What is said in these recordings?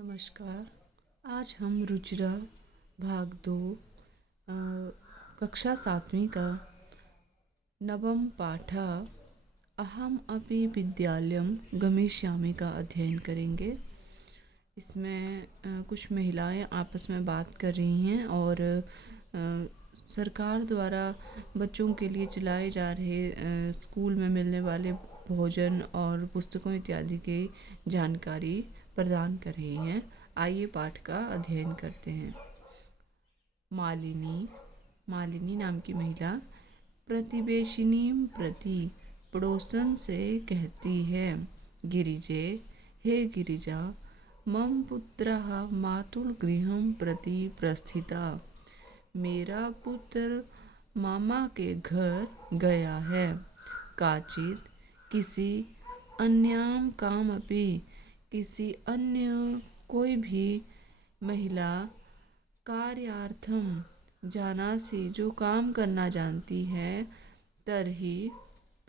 नमस्कार। आज हम रुचिरा भाग 2 कक्षा 7वीं का नवम पाठा अहम अपि विद्यालयम गमिष्यामि का अध्ययन करेंगे। इसमें कुछ महिलाएं आपस में बात कर रही हैं और सरकार द्वारा बच्चों के लिए चलाए जा रहे स्कूल में मिलने वाले भोजन और पुस्तकों इत्यादि की जानकारी प्रदान कर रही हैं। आइए पाठ का अध्ययन करते हैं। मालिनी नाम की महिला प्रतिवेशिनी प्रति पड़ोसन से कहती है, गिरिजे, हे गिरिजा, मम पुत्रः मातुल गृहं प्रति प्रस्थिता। मेरा पुत्र मामा के घर गया है। काचित किसी अन्याम कामपि, किसी अन्य कोई भी महिला कार्यार्थम जानासी, जो काम करना जानती है, तरही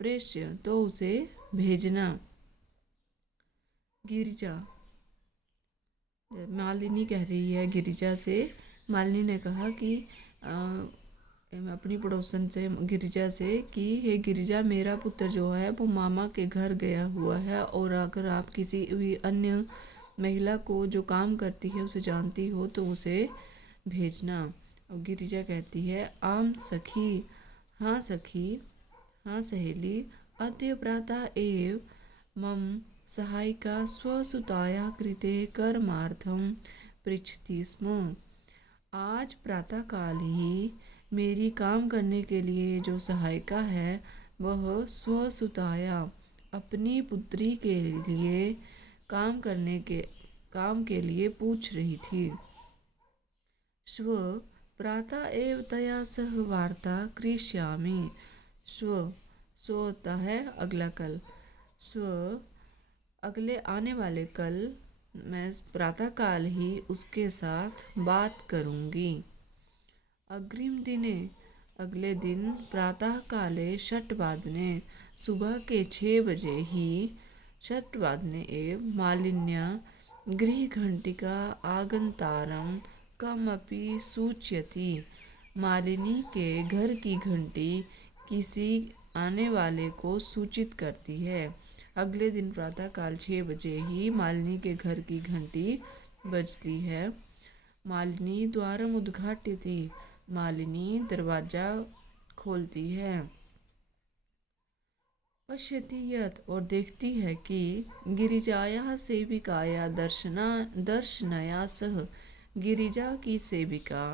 प्रेष्य, तो उसे भेजना। गिरिजा, मालिनी कह रही है गिरिजा से। मालिनी ने कहा कि अपनी पड़ोसन से, गिरिजा से, कि हे गिरिजा, मेरा पुत्र जो है वो मामा के घर गया हुआ है, और अगर आप किसी भी अन्य महिला को जो काम करती है उसे जानती हो तो उसे भेजना। और गिरिजा कहती है, आम सखी, हाँ सखी, हाँ सहेली, अद्य प्रातः एव मम सहायिका स्वसुताया कृते कर्मार्थं पृच्छति स्म। आज प्रातःकाल ही मेरी काम करने के लिए जो सहायिका है वह स्वसुताया, अपनी पुत्री के लिए काम के लिए पूछ रही थी। श्व प्रातः एव तया सह वार्ता करिष्यामि। श्व होता है अगला कल। श्व अगले आने वाले कल मैं प्रातःकाल ही उसके साथ बात करूँगी। अग्रिम दिने, अगले दिन, प्रातः काले षट्वादने, सुबह के 6 बजे ही, षट्वादने एव मालिन्या गृहघंटिका आगंतारम कमपि सूचयति। मालिनी के घर की घंटी किसी आने वाले को सूचित करती है। अगले दिन प्रातःकाल 6 बजे ही मालिनी के घर की घंटी बजती है। मालिनी द्वारम उद्घाट्यति, मालिनी दरवाजा खोलती है। पश्यति यत्, और देखती है कि, गिरिजाया सेविकाया दर्शनया सह, गिरिजा की सेविका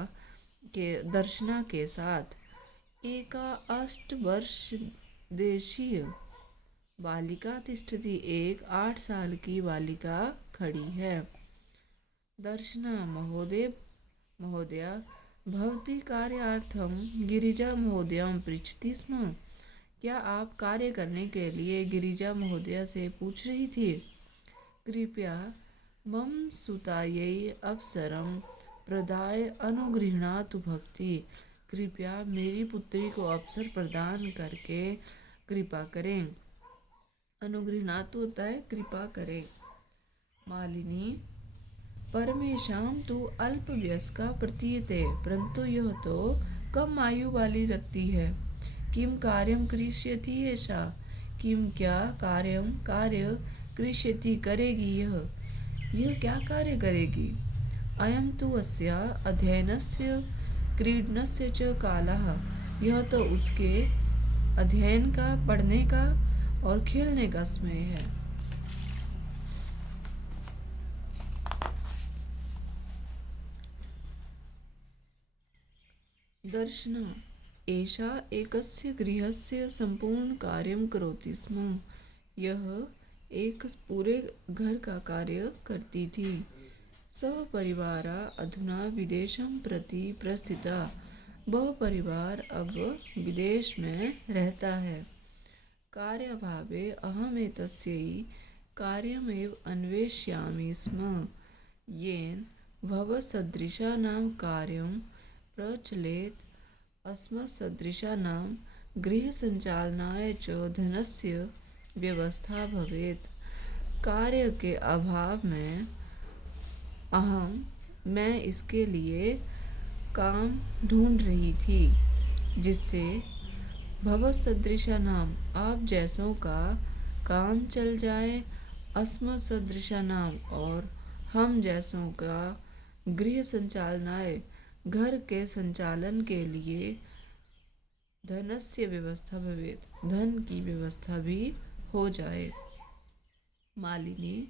के दर्शना के साथ, एका 8 वर्ष देशीय बालिका तिष्ठति, एक 8 साल की बालिका खड़ी है। दर्शना महोदया भवती कार्यार्थम गिरिजा महोदयं पृच्छति स्म। क्या आप कार्य करने के लिए गिरिजा महोदया से पूछ रही थी? कृपया मम सुतायै अवसरं प्रदाय अनुगृह्णातु भवती। कृपया मेरी पुत्री को अवसर प्रदान करके कृपा करें। अनुगृह्णातु होता है कृपा करें। मालिनी, परमेशाम तो अल्पवयस्का प्रतीयते, परंतु यह तो कम आयु वाली लगती है। किम कार्यम करिष्यति एषा, किम क्या कार्य करिष्यति करेगी यह क्या कार्य करेगी? अयम तु अस्या अध्ययनस्य क्रीडनस्य च कालः, यह तो उसके अध्ययन का, पढ़ने का और खेलने का समय है। दर्शना, एषा एकस्य गृहस्य संपूर्ण कार्यं करोति स्म। यह एक पूरे घर का कार्य करती थी। सह परिवारा अधुना विदेशं प्रति प्रस्थिता, वह परिवार अब विदेश में रहता है। कार्याभावे अहमेतस्यै कार्यमेव अन्वेष्यामि स्म, येन भवसदृशानां कार्यं प्रचलेत, अस्मत्सदृशानां गृहसंचालनाय च धनस्य व्यवस्था भवेत्। कार्य के अभाव में अहम मैं इसके लिए काम ढूंढ रही थी जिससे भवत सदृशा नाम आप जैसों का काम चल जाए। अस्मत् सदृशा नाम और हम जैसों का गृह संचालनाय घर के संचालन के लिए धनस्य व्यवस्था भवेत् धन की व्यवस्था भी हो जाए। मालिनी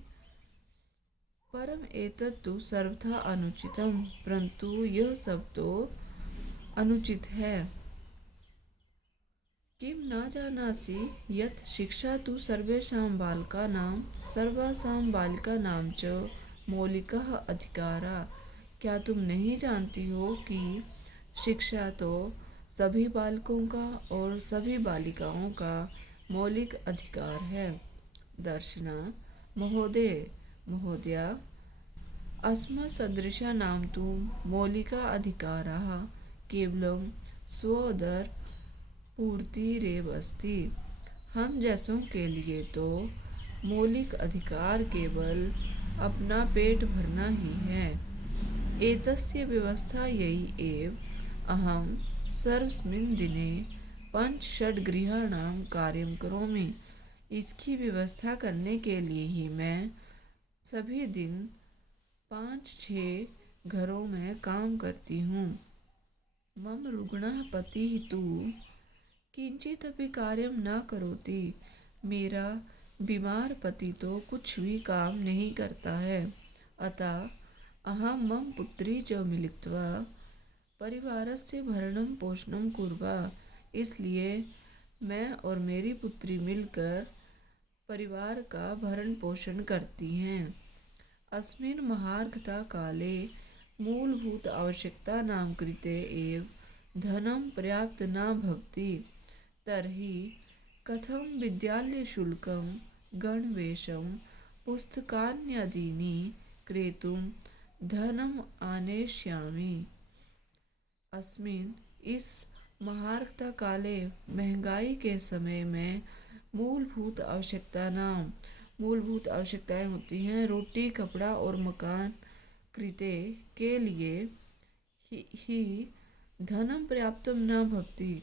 परम एतत्तु सर्वथा अनुचितम, परंतु यह सब तो अनुचित है। किम न जानासि यत् शिक्षा तु सर्वेषां बालकानां सर्वासां बालिकानां च मौलिकः अधिकारः। क्या तुम नहीं जानती हो कि शिक्षा तो सभी बालकों का और सभी बालिकाओं का मौलिक अधिकार है। दर्शना महोदय महोदया अस्मत्सदृशानां तु मौलिका अधिकारः केवलं स्वोदर पूर्तिरेव अस्ति। हम जैसों के लिए तो मौलिक अधिकार केवल अपना पेट भरना ही है। एतस्य व्यवस्था यही एव अहम सर्वस्मिन् दिने पंच-षड् गृहाणां कार्यं करोमि। इसकी व्यवस्था करने के लिए ही मैं सभी दिन 5-6 घरों में काम करती हूँ। मम रुग्णः पतिः तु किंचित अपि कार्यं न करोति। मेरा बीमार पति तो कुछ भी काम नहीं करता है। अतः अहं मम पुत्री च मिलित्वा परिवारस्य भरणं पोषणं कुर्वः। इसलिए मैं और मेरी पुत्री मिलकर परिवार का भरण पोषण करती हैं। अस्मिन् महार्घता काले मूलभूत आवश्यकतानां कृते एव धनं पर्याप्त न भवति। तर्हि कथं विद्यालयशुल्कं गणवेशं पुस्तकान्यादीनि क्रेतुं धनम् आनेष्यामि। अस्मिन् इस महार्घता काले महंगाई के समय में मूलभूत आवश्यकताएं होती हैं रोटी कपड़ा और मकान कृते के लिए ही धनम पर्याप्तम न भवति।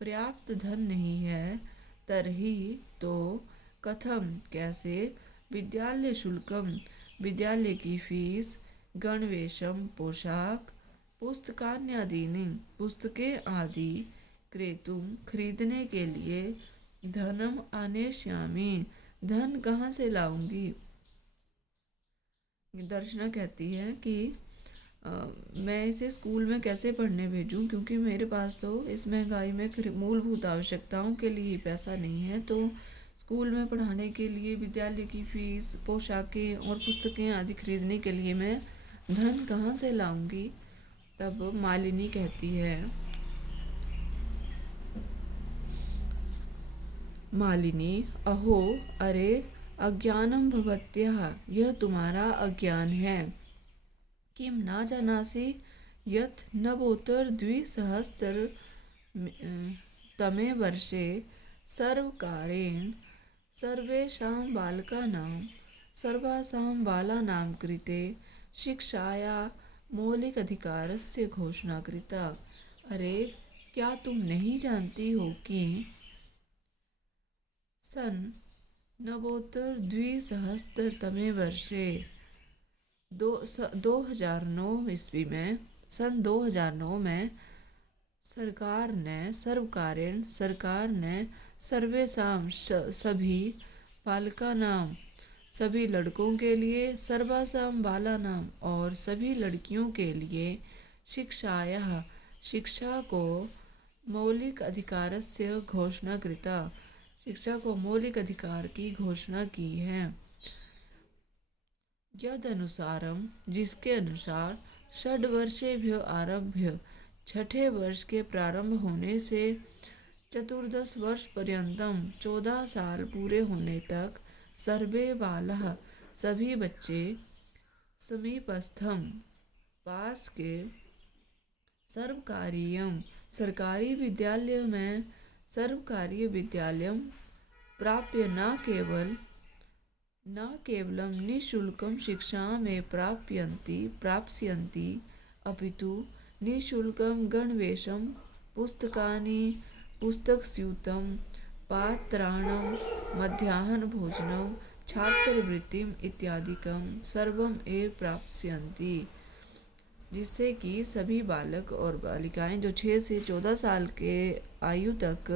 पर्याप्त धन नहीं है। तर्हि तो कथम कैसे विद्यालय शुल्कम विद्यालय की फीस गणवेशम पोशाक पुस्तकान्यादीनि पुस्तकें आदि क्रेतुम खरीदने के लिए धनम आनेष्यामि धन कहाँ से लाऊंगी। दर्शना कहती है कि मैं इसे स्कूल में कैसे पढ़ने भेजूं क्योंकि मेरे पास तो इस महंगाई में मूलभूत आवश्यकताओं के लिए पैसा नहीं है। तो स्कूल में पढ़ाने के लिए विद्यालय की फीस पोशाकें और पुस्तकें आदि खरीदने के लिए मैं धन कहाँ से लाऊंगी। तब मालिनी कहती है मालिनी अहो अरे अज्ञानम भवत्याः यह तुम्हारा अज्ञान है। किम न जानासि यत् नवोत्तर द्विसहस्र तमे वर्षे सर्वकारेण सर्वेषां बालकानां सर्वासां बालानां कृते शिक्षाया मौलिक अधिकारस्य घोषणा कृता। अरे क्या तुम नहीं जानती हो कि सन नवोत्तर द्विसहस्रतमे वर्षे 2009 ईस्वी में सन 2009 में सरकार ने सर्वेसाम सभी बालकानाम सभी लड़कों के लिए सर्वासाम बालानाम और सभी लड़कियों के लिए शिक्षा को मौलिक अधिकारस्य घोषणा कृता। शिक्षा को मौलिक अधिकार की घोषणा की है। यद अनुसारम जिसके अनुसार 6 वर्षेभ्यो आरभ्य छठे वर्ष के प्रारंभ होने से 14 वर्ष पर्यंतम 14 साल पूरे होने तक सर्वे बालः सभी बच्चे समीपस्थम पास के सर्वकारीयम सरकारी विद्यालय में प्राप्य न केवल न केवलं निःशुल्कं शिक्षामेव प्राप्स्यन्ति अपितु निःशुल्कं गणवेशं पुस्तकानि पुस्तकस्यूतं पात्राणं मध्याह्नभोजनं छात्रवृत्तिम् इत्यादिकं सर्वम् एव प्राप्स्यन्ति। जिससे कि सभी बालक और बालिकाएं जो 6 से 14 साल के आयु तक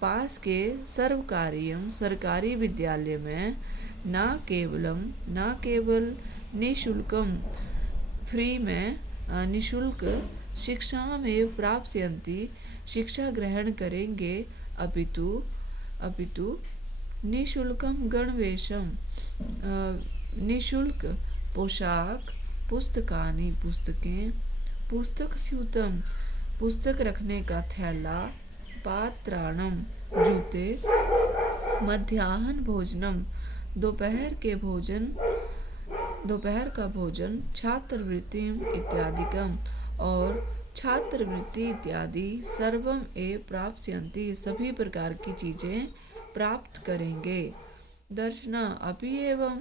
पास के सर्वकारीय सरकारी विद्यालय में न केवल निःशुल्कम फ्री में निःशुल्क शिक्षा में प्राप्स्यन्ति शिक्षा ग्रहण करेंगे अपितु निःशुल्कम गणवेशम निःशुल्क पोशाक पुस्तकानि पुस्तकें पुस्तक स्यूतम पुस्तक रखने का थैला पात्राणम जूते मध्याह्न भोजनम दोपहर का भोजन छात्रवृत्ति इत्यादिकम और छात्रवृत्ति इत्यादि सर्वम एव प्राप्स्यन्ति सभी प्रकार की चीज़ें प्राप्त करेंगे। दर्शना अपि एवं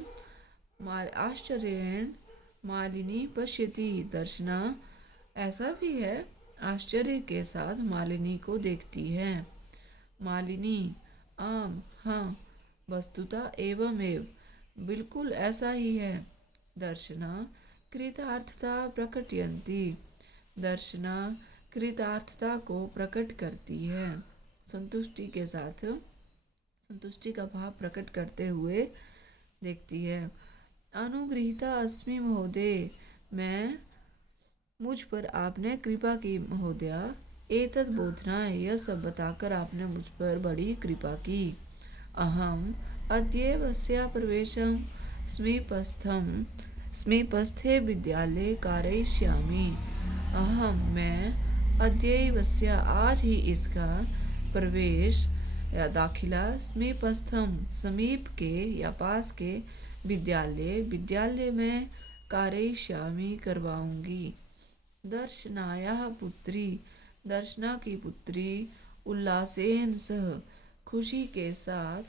आश्चर्येण मालिनी पश्यति दर्शना ऐसा भी है आश्चर्य के साथ मालिनी को देखती है। मालिनी आम हाँ वस्तुतः एवमेव बिल्कुल ऐसा ही है। दर्शना कृतार्थता प्रकटयन्ति दर्शना कृतार्थता को प्रकट करती है संतुष्टि के साथ संतुष्टि का भाव प्रकट करते हुए देखती है। अनुगृहीता अस्मि महोदय मैं मुझ पर आपने कृपा की महोदया एतत् बोधना यह सब बताकर आपने मुझ पर बड़ी कृपा की। अहम अद्यैव अस्या प्रवेशम समीपस्थे विद्यालये कारयिष्यामि। मैं अद्यैव अस्या आज ही इसका प्रवेश या दाखिला समीप के या पास के विद्यालय में कारयिष्यामि करवाऊंगी। दर्शनायाः पुत्री दर्शना की पुत्री उल्लासेन सह खुशी के साथ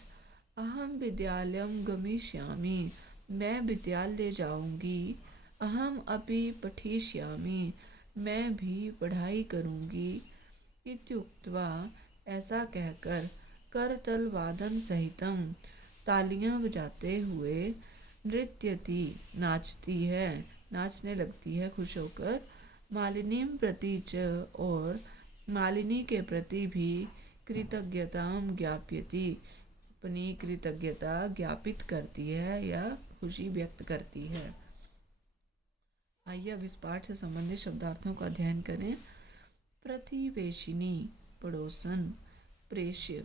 अहम विद्यालयम गमिष्यामि मैं विद्यालय जाऊंगी। अहम अपि पठिष्यामि मैं भी पढ़ाई करूंगी। इत्युक्त्वा ऐसा कहकर करतल वादन सहितम तालियां बजाते हुए नृत्यति नाचती है नाचने लगती है खुश होकर। मालिनी प्रति च और मालिनी के प्रति भी कृतज्ञताम ज्ञाप्यति अपनी कृतज्ञता ज्ञापित करती है या खुशी व्यक्त करती है। आइए अब इस पाठ से संबंधित शब्दार्थों का अध्ययन करें। प्रतिवेशिनी पड़ोसन प्रेष्य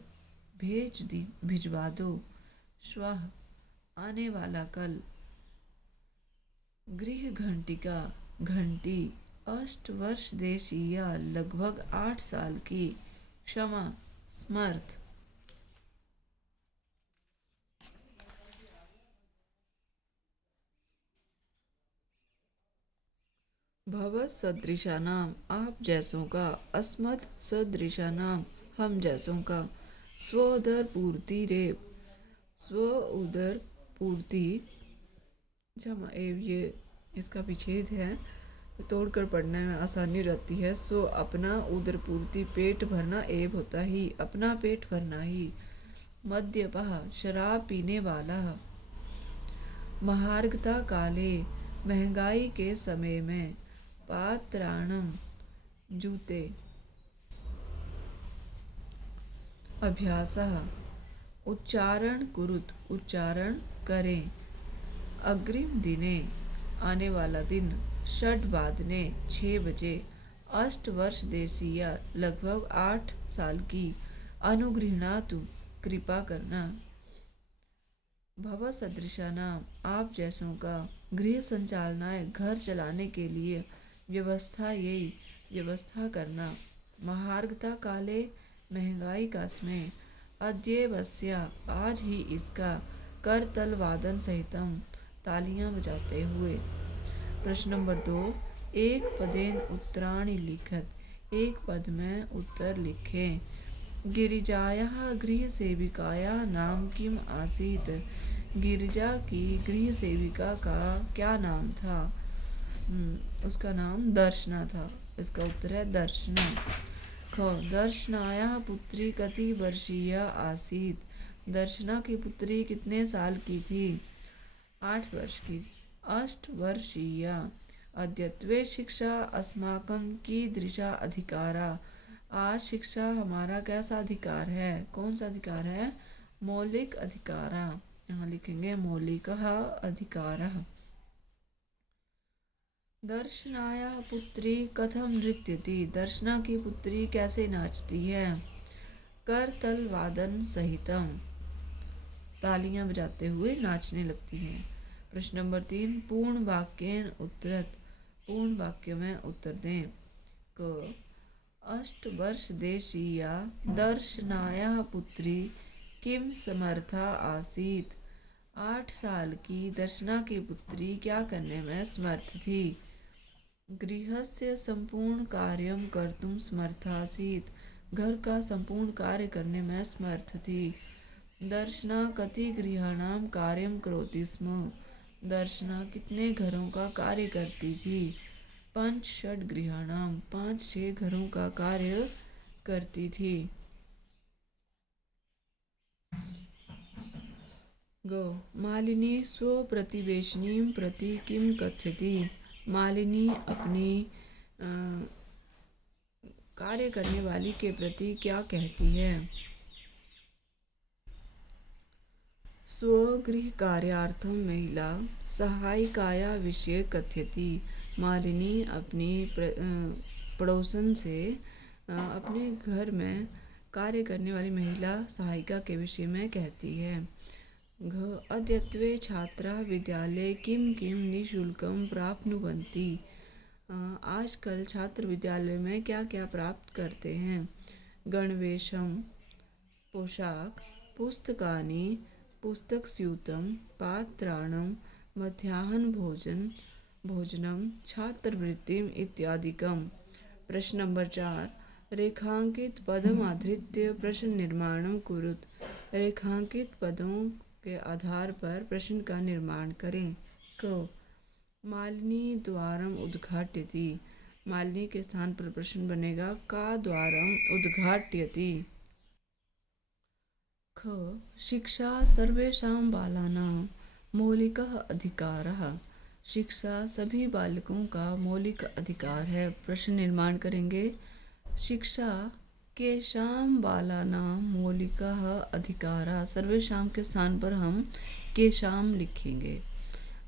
भिजवा दो श्वः आने वाला कल गृह घंटिका घंटी अष्टवर्ष देशीय लगभग 8 साल की क्षमा समर्थ भवत सदृशानाम आप जैसों का अस्मत् सदृशानाम हम जैसों का स्व उदर पूर्ति जमा एव ये इसका विच्छेद है तोड़कर पढ़ने में आसानी रहती है। सो अपना उदर पूर्ति पेट भरना एव होता ही अपना पेट भरना ही। मद्यपः शराब पीने वाला। महार्घता काले महंगाई के समय में। पात्राणम जूते। अभ्यासः उच्चारण कुरुत उच्चारण करें। अग्रिम दिने आने वाला दिन। षड्वादने 6 बजे। अष्टवर्ष देशीय लगभग 8 साल की। अनुगृह्णातु कृपा करना। भव सदृशानाम आप जैसों का। गृह संचालनाय घर चलाने के लिए। व्यवस्था करना। महार्घता काले महंगाई का समय। अद्यैवस्य आज ही इसका। करतल वादन सहितम तालियां बजाते हुए। प्रश्न नंबर 2 एक पदेन उत्तराणि लिखत एक पद में उत्तर लिखें। गिरिजायाः गृहसेविकायाः नाम किम आसीत् गिरिजा की गृह सेविका का क्या नाम था? उसका नाम दर्शना था। इसका उत्तर है दर्शना। ख दर्शनायाः पुत्री कति वर्षीया आसीत्? दर्शना की पुत्री कितने साल की थी? 8 वर्ष की। अष्टवर्षीया। अद्यत्वे शिक्षा अस्माकं कीदृशा अधिकारा? आज शिक्षा हमारा कैसा अधिकार है? कौन सा अधिकार है? मौलिक अधिकारा। यहाँ लिखेंगे मौलिकः अधिकारः। दर्शनायाः पुत्री कथम नृत्यति? दर्शना की पुत्री कैसे नाचती है? करतल वादन सहितम। तालियां बजाते हुए नाचने लगती हैं। प्रश्न नंबर 3, पूर्ण वाक्येन उत्तरत। पूर्ण वाक्य में उत्तर दें। क अष्टवर्षदेशीया दर्शनायाः पुत्री किम समर्था आसीत्? 8 साल की दर्शना की पुत्री क्या करने में समर्थ थी? गृहस्य संपूर्ण कार्यं कर्तुं समर्थासीत्। घर का संपूर्ण कार्य करने में समर्थ थी। दर्शना कति गृहाणां कार्यं करोति स्म? दर्शना कितने घरों का कार्य करती थी? 5-6 गृहाणां। 5-6 घरों का कार्य करती थी। गो मालिनी स्वप्रतिवेशिनीं प्रति किम कथयति? मालिनी अपनी कार्य करने वाली के प्रति क्या कहती है? स्वगृह कार्यार्थम महिला सहायिकाया विषय कथयति। मालिनी अपनी पड़ोसन से अपने घर में कार्य करने वाली महिला सहायिका के विषय में कहती है। घ अद्यत्वे छात्राः विद्यालये किम किम निःशुल्कं प्राप्नुवन्ति? आजकल छात्र विद्यालय में क्या क्या प्राप्त करते हैं? गणवेशम पोशाक, पुस्तकानि पुस्तकस्यूतं, पात्राणं, मध्याह्न भोजनम, छात्रवृत्तिम इत्यादिकम। प्रश्न नंबर 4, रेखांकित पदम आधृत्य प्रश्न निर्माणम कुरुत। रेखांकित पदों के आधार पर प्रश्न का निर्माण करें। क मालिनी द्वारम उद्घाट्यति। मालिनी के स्थान पर प्रश्न बनेगा का द्वारम उद्घाट्यति। ख शिक्षा सर्वेषां बालानां मौलिकः अधिकारः। शिक्षा सभी बालकों का मौलिक अधिकार है। प्रश्न निर्माण करेंगे। शिक्षा केषां बालानां मौलिकः अधिकारः। सर्वेषां के स्थान पर हम केषां लिखेंगे।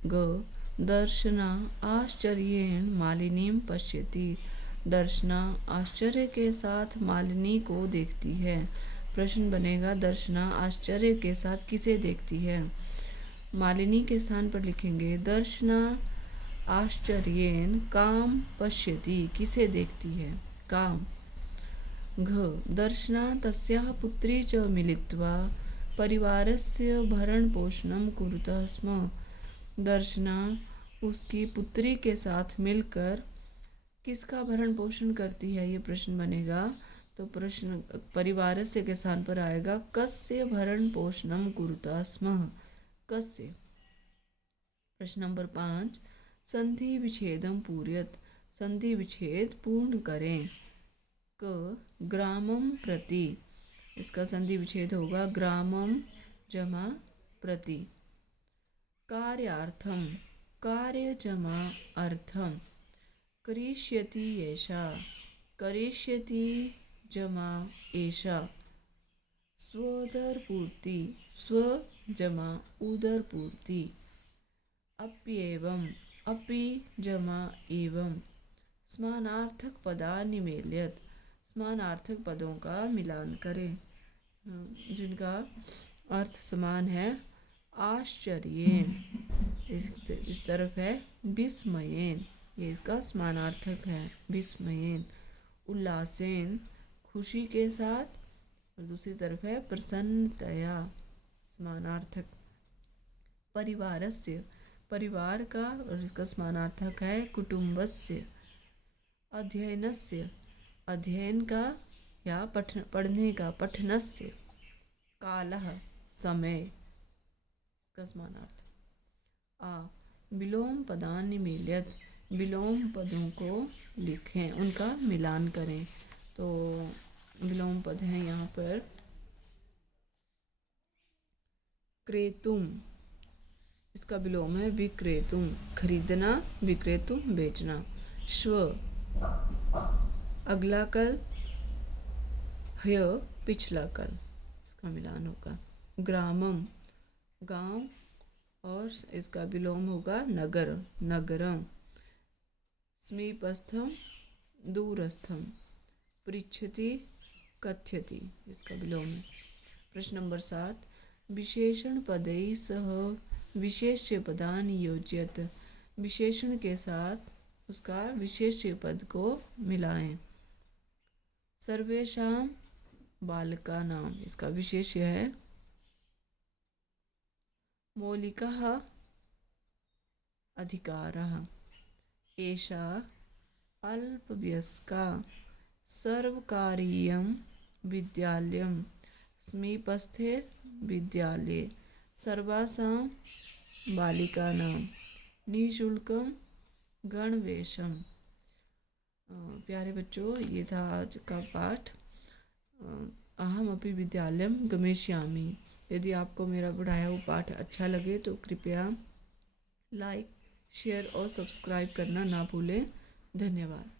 ग दर्शना आश्चर्येण मालिनीं पश्यति। दर्शना आश्चर्य के साथ मालिनी को देखती है। प्रश्न बनेगा दर्शना आश्चर्य के साथ किसे देखती है? मालिनी के स्थान पर लिखेंगे दर्शना आश्चर्येण काम पश्यति। किसे देखती है? काम। घ दर्शना तस्याः पुत्री च मिलित्वा परिवारस्य भरण पोषणं कुरुतः स्म। दर्शना उसकी पुत्री के साथ मिलकर किसका भरण पोषण करती है? ये प्रश्न बनेगा। तो प्रश्न परिवारस्य के स्थान पर आएगा कस्य भरण पोषणं कुरुतः स्म। कस्य। प्रश्न नंबर 5, संधि विच्छेदम पूरयत। संधि विच्छेद पूर्ण करें। क ग्रामम प्रति। इसका संधि विच्छेद होगा ग्रामम जमा प्रति। कार्यार्थम। कार्य जमा अर्थम। करिष्यति एषा। करिष्यति जमा एषा। स्वोदरपूर्ति। स्व जमा उदरपूर्ति। अप्येवम्। अपि जमा एवं। समानार्थक पदानि मेलयत। समानार्थक पदों का मिलान करें जिनका अर्थ समान है। आश्चर्येन इस तरफ है विस्मयेन, ये इसका समानार्थक है विस्मयेन। उल्लासेन खुशी के साथ, और दूसरी तरफ है प्रसन्नतया समानार्थक। परिवारस्य परिवार का, और इसका समानार्थक है कुटुंबस्य। अध्ययनस्य अध्ययन का या पढ़ने का, पठनस्य। कालः समय। इसका समानार्थ। आ विलोम पदानि मील्यत, विलोम पदों को लिखें, उनका मिलान करें। तो विलोम पद हैं यहाँ पर क्रेतुम, इसका विलोम है विक्रेतुम, खरीदना, विक्रेतुम बेचना। श्व अगला कल, ह्य पिछला कल, इसका मिलान होगा। ग्रामम गांव, और इसका विलोम होगा नगर, नगरम। समीपस्थम दूरस्थम, पृच्छति कथ्यति, इसका विलोम है। प्रश्न नंबर 7, विशेषण पदैः सह विशेष्य पदानि योज्यत, विशेषण के साथ उसका विशेष्य पद को मिलाएं। सर्वेषां बालकानां, इसका विशेष्य है मौलिकः अधिकारः। एषा अल्पवयस्का सर्वकारीयं विद्यालयं, समीपस्थे विद्यालये सर्वासां बालिकानां निःशुल्कं गणवेशम। प्यारे बच्चों, ये था आज का पाठ। अहमपि विद्यालयं गमिष्यामि। यदि आपको मेरा पढ़ाया हुआ पाठ अच्छा लगे तो कृपया लाइक, शेयर और सब्सक्राइब करना ना भूलें। धन्यवाद।